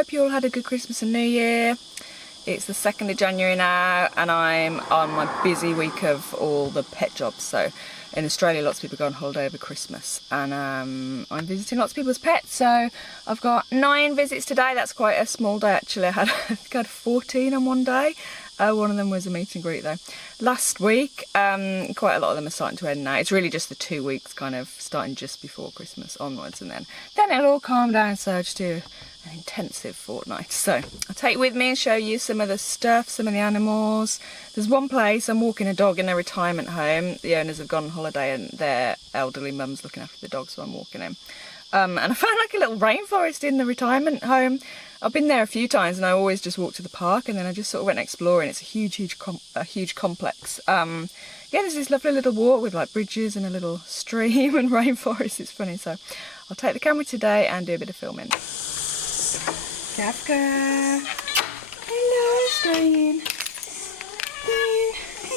hope you all had a good Christmas and New Year. It's the 2nd of January now and I'm on my busy week of all the pet jobs. So in Australia lots of people go on holiday over Christmas and I'm visiting lots of people's pets. So I've got 9 visits today. That's quite a small day actually. I had 14 on one day. One of them was a meet and greet though. Last week, quite a lot of them are starting to end now. It's really just the 2 weeks kind of starting just before Christmas onwards, and then it'll all calm down, so I'll just do an intensive fortnight. So I'll take you with me and show you some of the stuff, some of the animals. There's one place, I'm walking a dog in a retirement home. The owners have gone on holiday and their elderly mum's looking after the dog, so I'm walking him. And I found like a little rainforest in the retirement home. I've been there a few times and I always just walk to the park, and then I just sort of went exploring. It's a huge complex. Yeah, there's this lovely little walk with like bridges and a little stream and rainforest. It's funny. So I'll take the camera today and do a bit of filming. Kafka. Hello, Stain. Hey,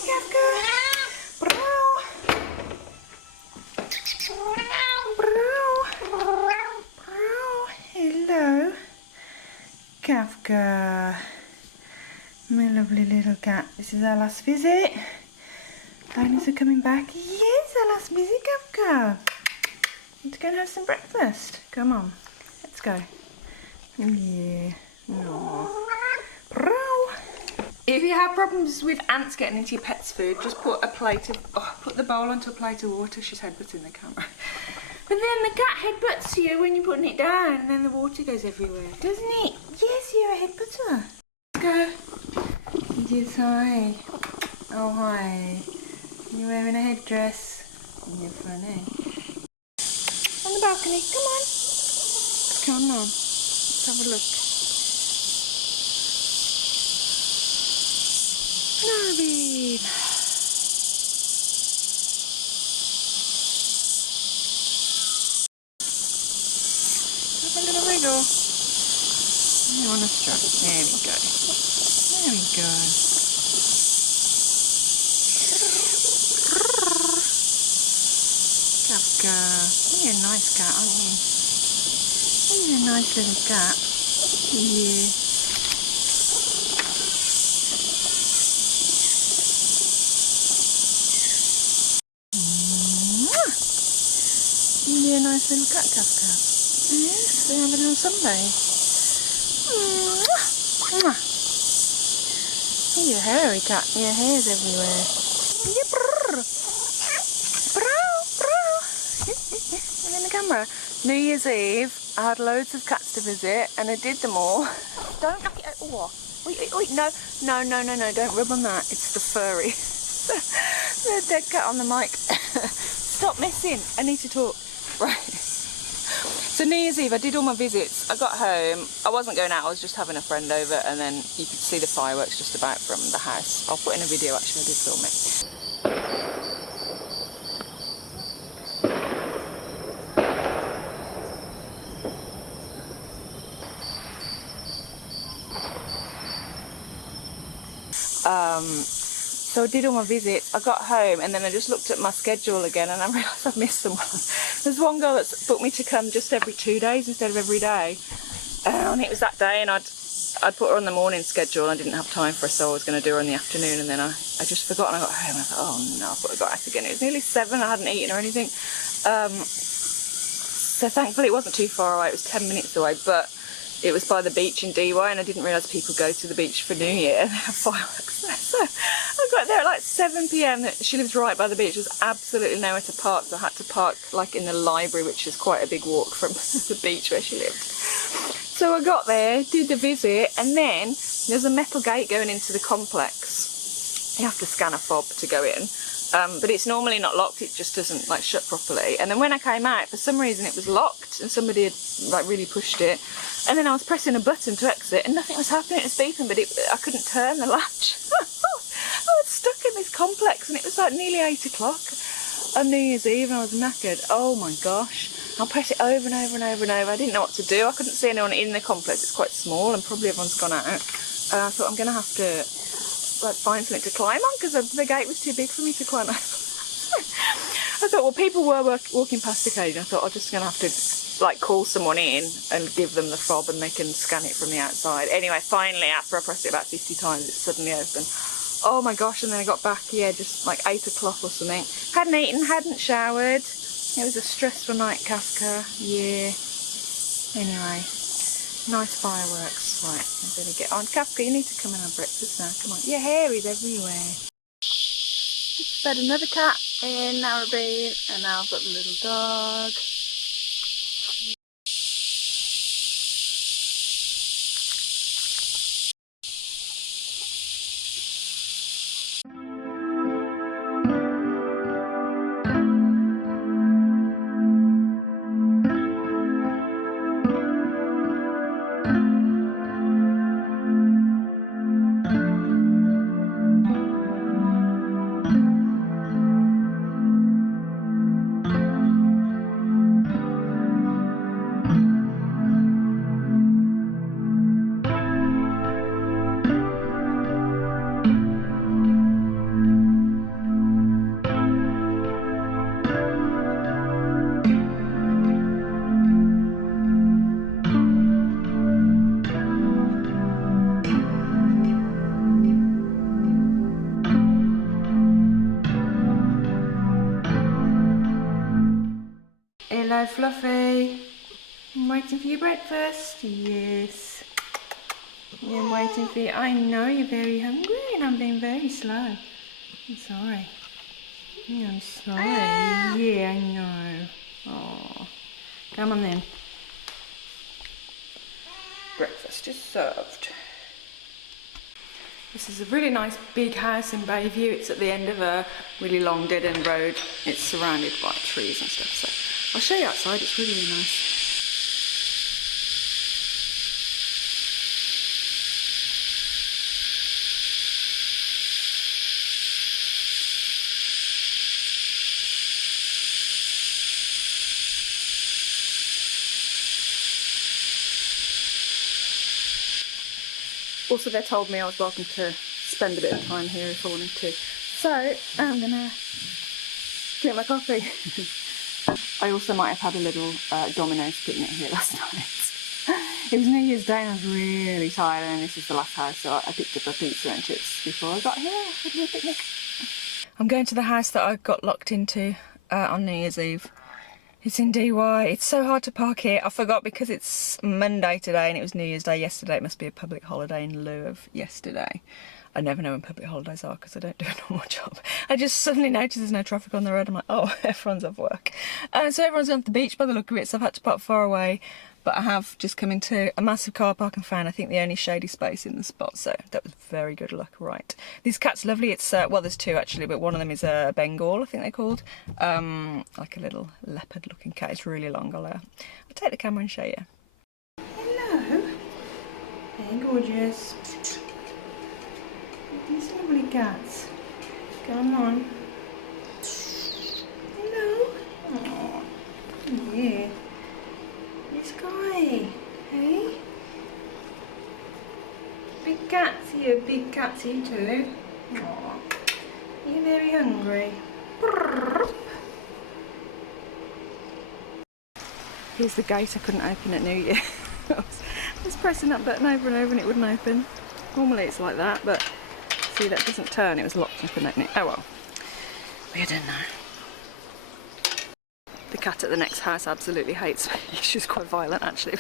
Kafka. Hello, Kafka, my lovely little cat. This is our last visit. Diners are coming back. Yes, our last visit, Kafka. Let's go and have some breakfast. Come on, let's go. Yeah. Aww. If you have problems with ants getting into your pet's food, just put the bowl onto a plate of water. She's headbutting the camera. But then the cat headbutts you when you're putting it down, and then the water goes everywhere, doesn't it? Yes, you're a headbutter. Go. Yes, hi. Oh, hi. You're wearing a headdress. You're funny. On the balcony, come on. Come on. Let's have a look. No, babe. Wiggle. You want to stroke. There we go. There we go. Kafka. You're a nice cat, aren't you? You're a nice little cat. Yeah. You're a nice little cat, Kafka. Yes, they're having a Sunday. Oh, you're a hairy cat. Your hair's everywhere. And in the camera. New Year's Eve, I had loads of cats to visit and I did them all. Don't knock it out. Oh, wait, no, don't rub on that. It's the furry. The dead cat on the mic. Stop messing. I need to talk. Right. So New Year's Eve I did all my visits. I got home, I wasn't going out, I was just having a friend over, and then you could see the fireworks just about from the house. I'll put in a video actually, I did film it. So I did all my visits, I got home and then I just looked at my schedule again and I realised I've missed someone. There's one girl that's booked me to come just every 2 days instead of every day. And it was that day and I'd put her on the morning schedule and I didn't have time for her, so I was going to do her in the afternoon, and then I just forgot and I got home and I thought, oh no, I thought I got out again. It was nearly 7, I hadn't eaten or anything. So thankfully it wasn't too far away, it was 10 minutes away, but it was by the beach in DY and I didn't realise people go to the beach for New Year and they have fireworks there. So I got there at like 7 PM. She lives right by the beach. There was absolutely nowhere to park, so I had to park like in the library, which is quite a big walk from the beach where she lived. So I got there, did the visit, and then there's a metal gate going into the complex. You have to scan a fob to go in. But it's normally not locked, it just doesn't like shut properly. And then when I came out, for some reason it was locked and somebody had like really pushed it. And then I was pressing a button to exit and nothing was happening, it was beeping, but I couldn't turn the latch. I was stuck in this complex and it was like nearly 8 o'clock on New Year's Eve and I was knackered. Oh my gosh. I'll press it over and over and over and over. I didn't know what to do. I couldn't see anyone in the complex, it's quite small and probably everyone's gone out. I thought I'm going to have to like find something to climb on because the gate was too big for me to climb over. I thought, well, people were walking past occasion. I thought I'm just going to have to like call someone in and give them the fob and they can scan it from the outside. Anyway, finally, after I pressed it about 50 times, it suddenly opened. Oh my gosh, and then I got back, yeah, just like 8 o'clock or something. Hadn't eaten, hadn't showered. It was a stressful night, Kafka, yeah. Anyway, nice fireworks. Right, I better get on. Kafka, you need to come and have breakfast now, come on. Your hair is everywhere. Just fed another cat in Narrabeen, and now I've got the little dog. Hello, Fluffy. I'm waiting for your breakfast. Yes. I'm waiting for you. I know you're very hungry and I'm being very slow. I'm sorry. Yeah, I'm sorry. Yeah, I know. Oh, come on then. Breakfast is served. This is a really nice big house in Bayview. It's at the end of a really long dead-end road. It's surrounded by trees and stuff, so I'll show you outside. It's really, really nice. Also, they told me I was welcome to spend a bit of time here if I wanted to. So, I'm gonna drink my coffee. I also might have had a little Domino's picnic here last night. It was New Year's Day and I was really tired, and this is the last house, so I picked up a pizza and chips before I got here. I had a little picnic. I'm going to the house that I got locked into on New Year's Eve. It's in DY. It's so hard to park here. I forgot because it's Monday today and it was New Year's Day yesterday. It must be a public holiday in lieu of yesterday. I never know when public holidays are because I don't do a normal job. I just suddenly noticed there's no traffic on the road. I'm like, oh, everyone's off work. So everyone's on the beach by the look of it, so I've had to park far away. But I have just come into a massive car park and found, I think, the only shady space in the spot. So that was very good luck, right. This cat's lovely. It's, well, there's two actually, but one of them is a Bengal, I think they're called. Like a little leopard looking cat. It's really long. I'll take the camera and show you. Hello. Hey, gorgeous. These lovely cats. Come on. Hello. Aww. Yeah. This guy. Hey. Big cats here. Big cats here too. Aww. You're very hungry. Here's the gate I couldn't open at New Year. I was pressing that button over and over and it wouldn't open. Normally it's like that, but see, that doesn't turn. It was locked and I couldn't open it. Oh well. We're done now. The cat at the next house absolutely hates me. She's quite violent actually.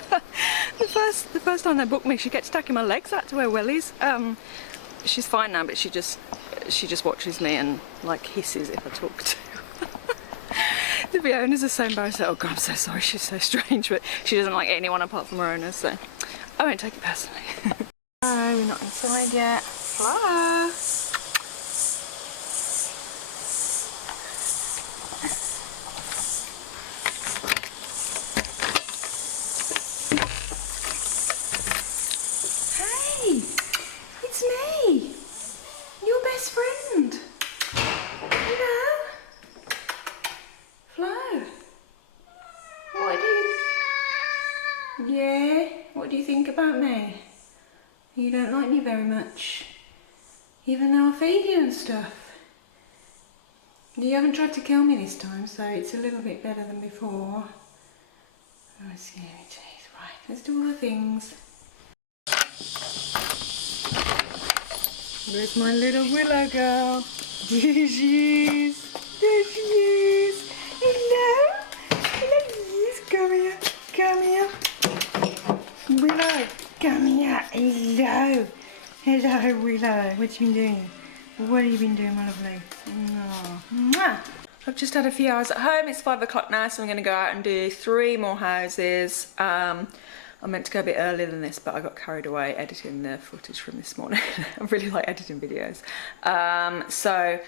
the first time they booked me, she kept stacking my legs out to wear wellies. She's fine now, but she just watches me and like hisses if I talk to her. The owners are so embarrassed. Oh god, I'm so sorry, she's so strange, but she doesn't like anyone apart from her owners, so I won't take it personally. No, we're not inside yet. Fly. Hey, it's me, your best friend. Hello. Flo. Yeah, what do you think about me? You don't like me very much, even though I feed you and stuff. You haven't tried to kill me this time, so it's a little bit better than before. Oh, scary teeth. Right, let's do all the things. Where's my little willow girl? There she is. There she is. Hello. Hello, yes. Come here. Come here. Willow, come here. Hello. Hello, Willow. What you been doing? What have you been doing, my lovely? Oh. Mwah. I've just had a few hours at home. It's 5 o'clock now, so I'm going to go out and do 3 more houses. I meant to go a bit earlier than this, but I got carried away editing the footage from this morning. I really like editing videos. So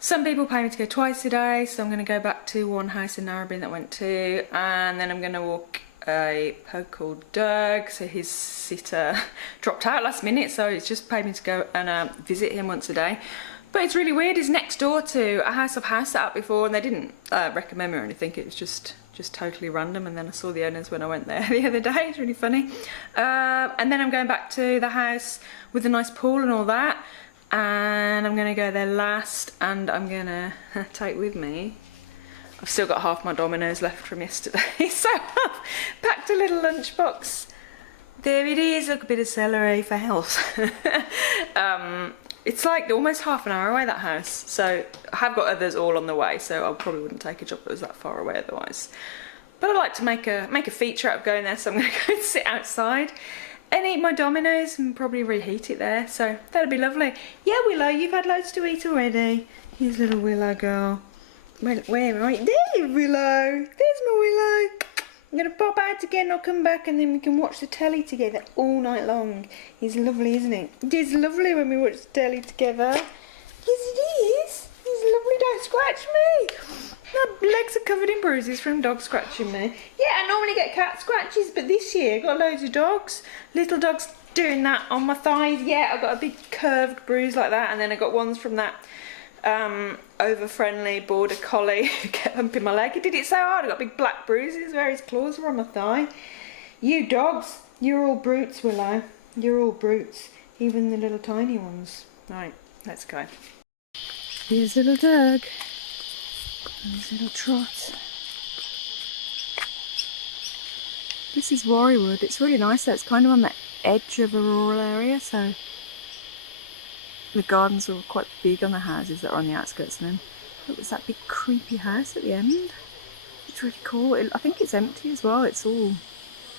some people pay me to go twice a day, so I'm going to go back to one house in Narrabeen that I went to, and then I'm going to walk a pug called Doug. So his sitter dropped out last minute, so it's just paid me to go and visit him once a day. But it's really weird. He's next door to a house I've house sat at before, and they didn't recommend me or anything. It was just totally random, and then I saw the owners when I went there the other day. It's really funny. And then I'm going back to the house with the nice pool and all that, and I'm gonna go there last, and I'm gonna take with me, I've still got half my Dominoes left from yesterday, so I've packed a little lunchbox. There it is. Look, a bit of celery for health. It's like almost half an hour away, that house, so I have got others all on the way, so I probably wouldn't take a job that was that far away otherwise. But I like to make a feature out of going there, so I'm going to go and sit outside and eat my Dominoes and probably reheat it there, so that'll be lovely. Yeah, Willow, you've had loads to eat already. Here's little Willow girl. Where, right there, Willow. There's my Willow. I'm going to pop out again, I'll come back, and then we can watch the telly together all night long. He's lovely, isn't it? It is lovely when we watch the telly together. Yes, it is. He's lovely. Don't scratch me. My legs are covered in bruises from dogs scratching me. Yeah, I normally get cat scratches, but this year I've got loads of dogs. Little dogs doing that on my thighs. Yeah, I've got a big curved bruise like that, and then I got ones from that over-friendly border collie who kept humping my leg. He did it so hard, I got big black bruises where his claws were on my thigh. You dogs, you're all brutes, Willow. You're all brutes, even the little tiny ones. Right, let's go. Here's little Doug. Here's little Trot. This is Warrywood. It's really nice though. It's kind of on the edge of a rural area, so the gardens are quite big on the houses that are on the outskirts, and then look, there's that big creepy house at the end. It's really cool. I think it's empty as well. It's all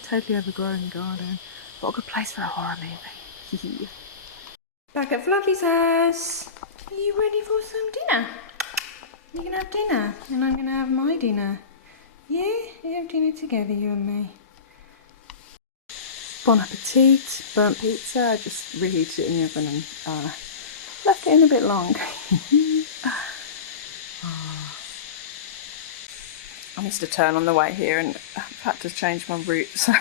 totally overgrown garden. What a good place for a horror movie. Back at Fluffy's house. Are you ready for some dinner? You can have dinner, and I'm gonna have my dinner. Yeah? We have dinner together, you and me. Bon appetit. Burnt pizza. I just reheated it in the oven and left it in a bit long. Oh. I missed a turn on the way here and I've had to change my route, so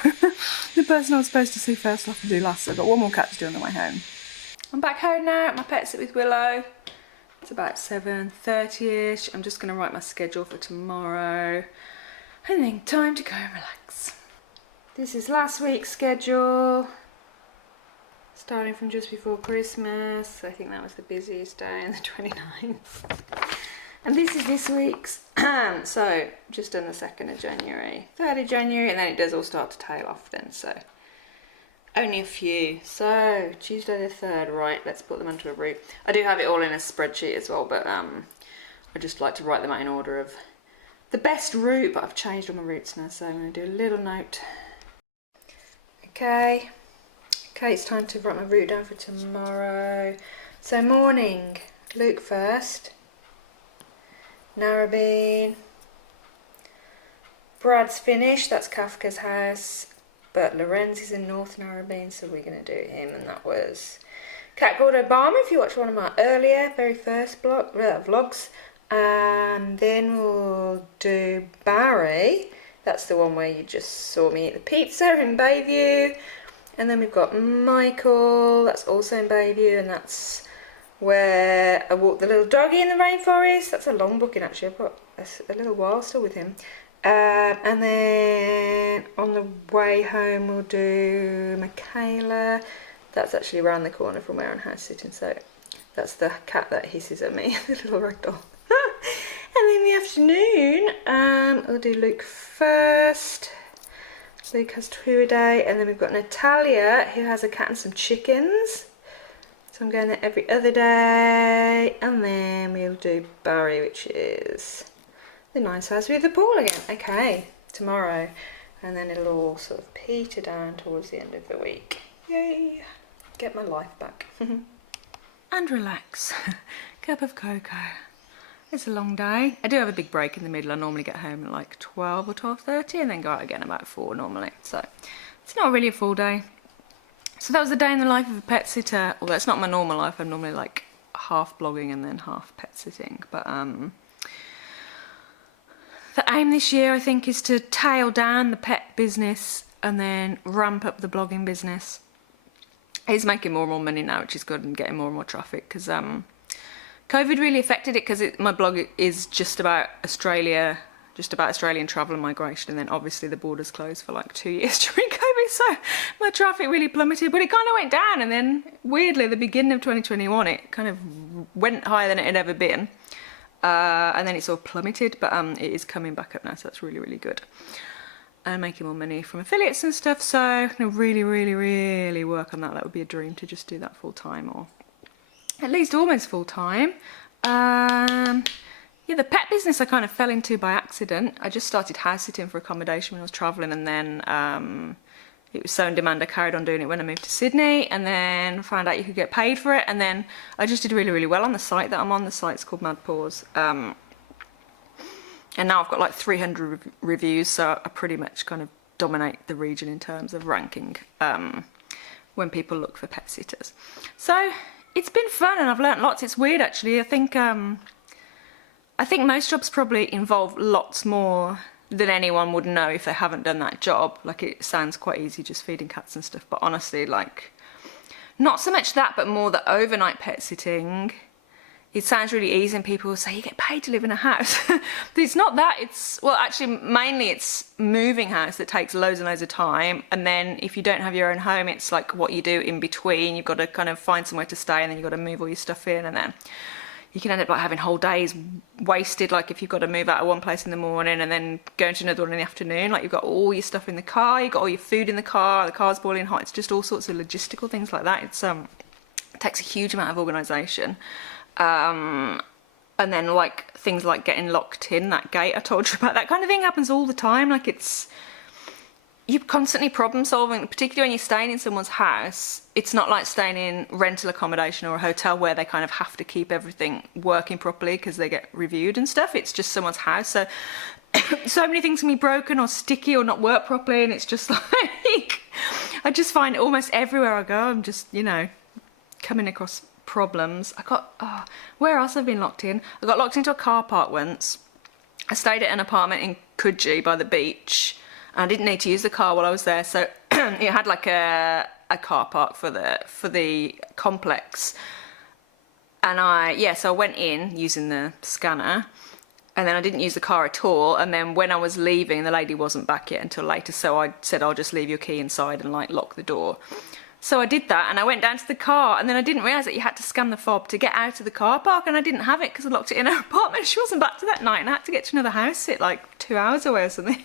the person I was supposed to see first I have to do last, so I've got one more cat to do on the way home. I'm back home now. My pet's sit with Willow. It's about 7:30ish. I'm just going to write my schedule for tomorrow and then time to go and relax. This is last week's schedule. Starting from just before Christmas. I think that was the busiest day, on the 29th. And this is this week's. So, just on the 2nd of January, 3rd of January, and then it does all start to tail off then, so. Only a few. So, Tuesday the 3rd, right, let's put them onto a route. I do have it all in a spreadsheet as well, but I just like to write them out in order of the best route, but I've changed all my routes now, so I'm going to do a little note. Okay, it's time to write my route down for tomorrow. So morning, Luke first, Narrabeen, Brad's finished, that's Kafka's house, but Lorenz is in North Narrabeen, so we're going to do him, and that was Cat Called Obama, if you watched one of my earlier, very first vlogs. Then we'll do Barry, that's the one where you just saw me eat the pizza in Bayview. And then we've got Michael, that's also in Bayview, and that's where I walked the little doggy in the rainforest. That's a long booking actually, I've got a little while still with him. And then on the way home we'll do Michaela. That's actually around the corner from where I'm house sitting, so that's the cat that hisses at me, the little ragdoll. And in the afternoon, we'll do Luke first. Luke has 2 a day, and then we've got Natalia who has a cat and some chickens. So I'm going there every other day, and then we'll do Barry, which is the nice house with the pool again. Okay, tomorrow, and then it'll all sort of peter down towards the end of the week. Yay! Get my life back. And relax. Cup of cocoa. It's a long day. I do have a big break in the middle. I normally get home at like 12 or 12:30 and then go out again about 4 normally. So it's not really a full day. So that was the day in the life of a pet sitter. Although it's not my normal life. I'm normally like half blogging and then half pet sitting. But the aim this year, I think, is to tail down the pet business and then ramp up the blogging business. It's making more and more money now, which is good, and getting more and more traffic, because COVID really affected it, because my blog is just about Australia, just about Australian travel and migration, and then obviously the borders closed for like 2 years during COVID, so my traffic really plummeted, but it kind of went down, and then weirdly at the beginning of 2021 it kind of went higher than it had ever been, and then it sort of plummeted, but it is coming back up now, so that's really, really good. And making more money from affiliates and stuff, so I'm gonna really, really, really work on that. That would be a dream, to just do that full time, or at least almost full time. Yeah, the pet business I kind of fell into by accident. I just started house sitting for accommodation when I was travelling, and then it was so in demand I carried on doing it when I moved to Sydney, and then found out you could get paid for it, and then I just did really, really well on the site that I'm on. The site's called MADPAWS. And now I've got like 300 reviews, so I pretty much kind of dominate the region in terms of ranking when people look for pet sitters. So it's been fun, and I've learnt lots. It's weird actually. I think most jobs probably involve lots more than anyone would know if they haven't done that job. Like, it sounds quite easy just feeding cats and stuff, but honestly, like, not so much that, but more the overnight pet sitting. It sounds really easy, and people will say you get paid to live in a house. But it's not that. It's, well, actually mainly it's moving house that takes loads and loads of time, and then if you don't have your own home, it's like what you do in between. You've got to kind of find somewhere to stay, and then you've got to move all your stuff in, and then you can end up like having whole days wasted, like if you've got to move out of one place in the morning and then go into another one in the afternoon. Like, you've got all your stuff in the car, you've got all your food in the car's boiling hot. It's just all sorts of logistical things like that. It's it takes a huge amount of organisation. And then like things like getting locked in, that gate I told you about, that kind of thing happens all the time. Like, you're constantly problem solving, particularly when you're staying in someone's house. It's not like staying in rental accommodation or a hotel where they kind of have to keep everything working properly because they get reviewed and stuff. It's just someone's house, so so many things can be broken or sticky or not work properly, and it's just like I just find almost everywhere I go I'm just, you know, coming across problems. Where else I've been locked in? I got locked into a car park once. I stayed at an apartment in Coogee by the beach, and I didn't need to use the car while I was there, so it had like a car park for the complex, and so I went in using the scanner, and then I didn't use the car at all, and then when I was leaving, the lady wasn't back yet until later, so I said I'll just leave your key inside and like lock the door. So I did that, and I went down to the car, and then I didn't realise that you had to scan the fob to get out of the car park, and I didn't have it because I locked it in her apartment. She wasn't back to that night, and I had to get to another house sit like 2 hours away or something.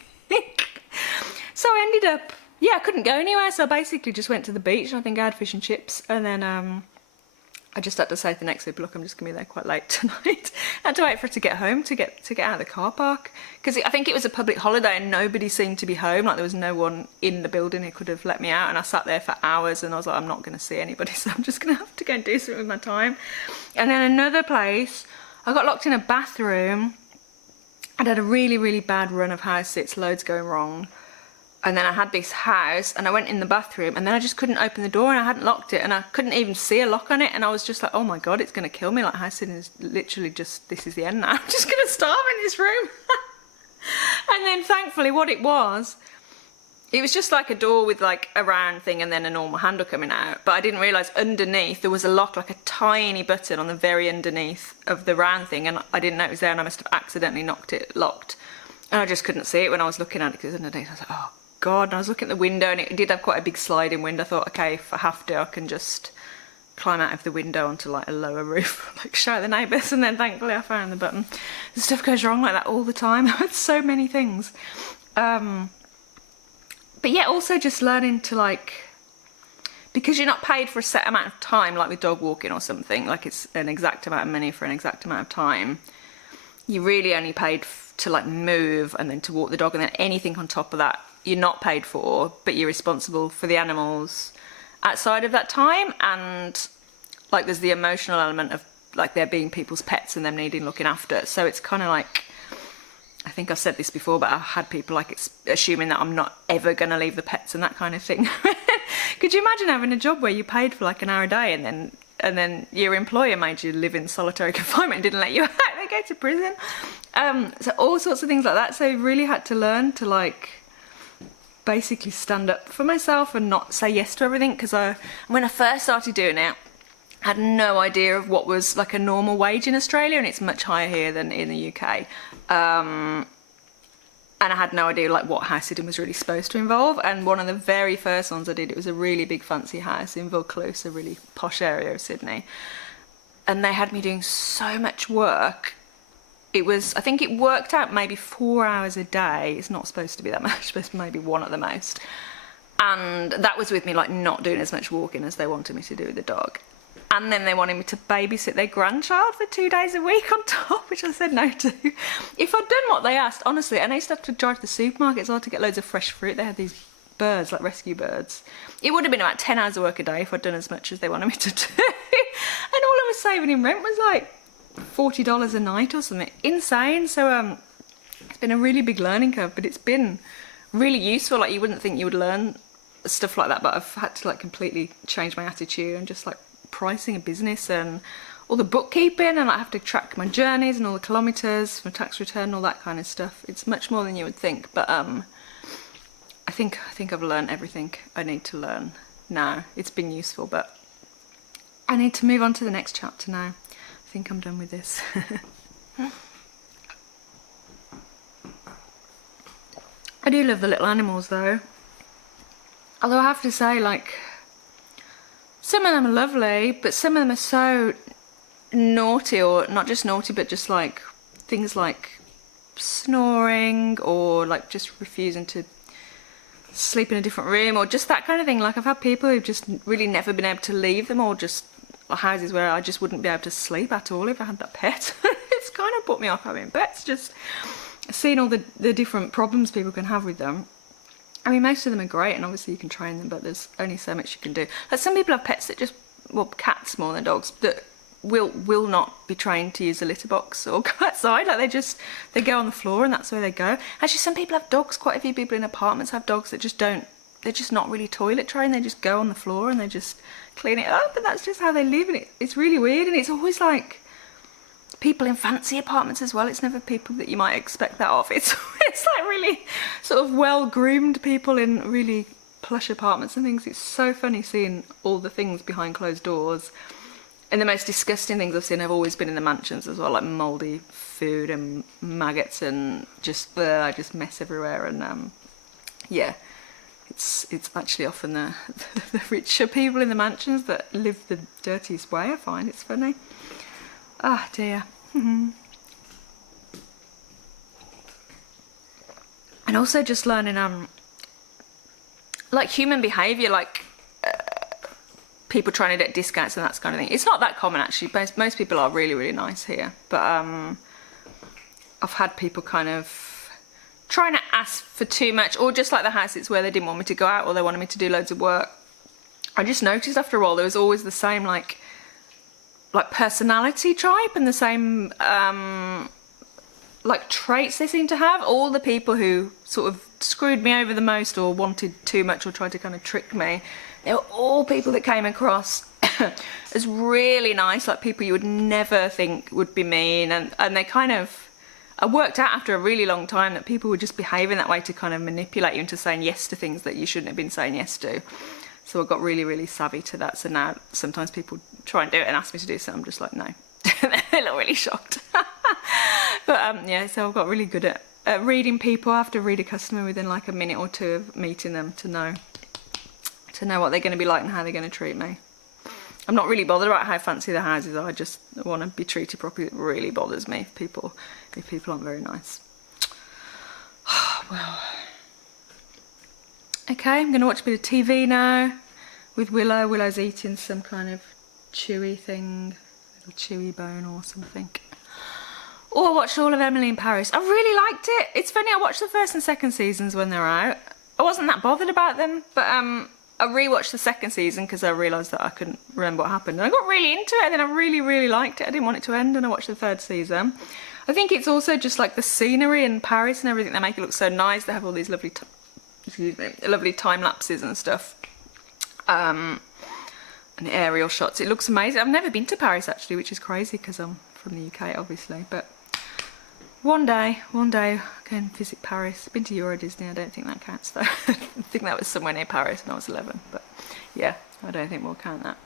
So I ended up, I couldn't go anywhere, so I basically just went to the beach, and I think I had fish and chips, and then I just had to say to the next people, look, I'm just going to be there quite late tonight. I had to wait for her to get home to get out of the car park, because I think it was a public holiday and nobody seemed to be home. Like, there was no one in the building who could have let me out, and I sat there for hours, and I was like, I'm not going to see anybody, so I'm just going to have to go and do something with my time. And then another place, I got locked in a bathroom. I'd had a really, really bad run of house sits, loads going wrong. And then I had this house, and I went in the bathroom, and then I just couldn't open the door, and I hadn't locked it, and I couldn't even see a lock on it, and I was just like, oh my god, it's going to kill me. Like, house sitting is literally just, this is the end now. I'm just going to starve in this room. And then thankfully what it was just like a door with like a round thing and then a normal handle coming out, but I didn't realise underneath there was a lock, like a tiny button on the very underneath of the round thing, and I didn't know it was there, and I must have accidentally knocked it locked, and I just couldn't see it when I was looking at it because underneath. I was like, oh god. And I was looking at the window, and it did have quite a big sliding window. I thought, okay, if I have to, I can just climb out of the window onto like a lower roof, like shout at the neighbours, and then thankfully I found the button. The stuff goes wrong like that all the time. I had so many things. But But yeah, also just learning to like, because you're not paid for a set amount of time, like with dog walking or something, like it's an exact amount of money for an exact amount of time. You're really only paid to like move and then to walk the dog, and then anything on top of that you're not paid for, but you're responsible for the animals outside of that time. And like there's the emotional element of like there being people's pets and them needing looking after. So it's kind of like, I think I've said this before, but I've had people like it's assuming that I'm not ever going to leave the pets and that kind of thing. Could you imagine having a job where you paid for like an hour a day and then your employer made you live in solitary confinement and didn't let you out? They go to prison. So all sorts of things like that. So I really had to learn to like basically stand up for myself and not say yes to everything, because when I first started doing it, I had no idea of what was like a normal wage in Australia, and it's much higher here than in the UK. And I had no idea like what house sitting was really supposed to involve. And one of the very first ones I did, it was a really big fancy house in Vaucluse, a really posh area of Sydney. And they had me doing so much work. It was, I think it worked out maybe 4 hours a day. It's not supposed to be that much, it's supposed to be maybe one at the most. And that was with me like not doing as much walking as they wanted me to do with the dog. And then they wanted me to babysit their grandchild for 2 days a week on top, which I said no to. If I'd done what they asked, honestly, and I used to have to drive to the supermarket as well to get loads of fresh fruit. They had these birds, like rescue birds. It would have been about 10 hours of work a day if I'd done as much as they wanted me to do. And all I was saving in rent was like $40 a night or something. Insane. So it's been a really big learning curve, but it's been really useful. Like you wouldn't think you would learn stuff like that, but I've had to like completely change my attitude and just like pricing a business and all the bookkeeping, and I have to track my journeys and all the kilometers for tax return, all that kind of stuff. It's much more than you would think, but I think I've learned everything I need to learn now. It's been useful, but I need to move on to the next chapter now. I think I'm done with this. I do love the little animals though, although I have to say, like, some of them are lovely, but some of them are so naughty, or not just naughty, but just like things like snoring or like just refusing to sleep in a different room or just that kind of thing. Like I've had people who've just really never been able to leave them, or just houses where I just wouldn't be able to sleep at all if I had that pet. It's kind of put me off having pets, just seeing all the different problems people can have with them. I mean, most of them are great, and obviously you can train them, but there's only so much you can do. Like some people have pets that just, well, cats more than dogs, that will not be trained to use a litter box or go outside. Like they go on the floor and that's where they go. Actually, some people have dogs. Quite a few people in apartments have dogs that just don't, they're just not really toilet trained. They just go on the floor and they just clean it up, and that's just how they live. And it's really weird, and it's always like people in fancy apartments as well. It's never people that you might expect that of. It's like really sort of well-groomed people in really plush apartments and things. It's so funny seeing all the things behind closed doors. And the most disgusting things I've seen have always been in the mansions as well, like mouldy food and maggots and just mess everywhere. And yeah, it's actually often the richer people in the mansions that live the dirtiest way, I find. It's funny. Ah, dear. And also just learning like human behaviour, like people trying to get discounts and that kind of thing. It's not that common actually. Most people are really, really nice here, but I've had people kind of trying to ask for too much, or just like the houses where they didn't want me to go out or they wanted me to do loads of work. I just noticed after a while there was always the same like personality type and the same like traits they seem to have. All the people who sort of screwed me over the most or wanted too much or tried to kind of trick me, they were all people that came across as really nice, like people you would never think would be mean. And they kind of, I worked out after a really long time that people were just behaving that way to kind of manipulate you into saying yes to things that you shouldn't have been saying yes to. So I got really, really savvy to that. So now sometimes people try and do it and ask me to do something, I'm just like, no. They look really shocked. But yeah, so I've got really good at reading people. I have to read a customer within like a minute or two of meeting them to know what they're going to be like and how they're going to treat me. I'm not really bothered about how fancy the houses are. I just want to be treated properly. It really bothers me if people aren't very nice. Well, Okay, I'm gonna watch a bit of TV now with Willow. Willow's eating some kind of chewy thing, little chewy bone or something. Oh, I watched all of Emily in Paris. I really liked it. It's funny, I watched the first and second seasons when they're out. I wasn't that bothered about them, but I rewatched the second season because I realised that I couldn't remember what happened. And I got really into it, and then I really, really liked it. I didn't want it to end, and I watched the third season. I think it's also just like the scenery in Paris and everything. They make it look so nice. They have all these lovely, lovely time lapses and stuff. And aerial shots. It looks amazing. I've never been to Paris actually, which is crazy because I'm from the UK obviously, but one day I can visit Paris. I've been to Euro Disney. I don't think that counts though. I think that was somewhere near Paris when I was 11, but yeah, I don't think we'll count that.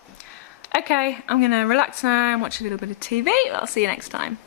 Okay, I'm gonna relax now and watch a little bit of TV. I'll see you next time.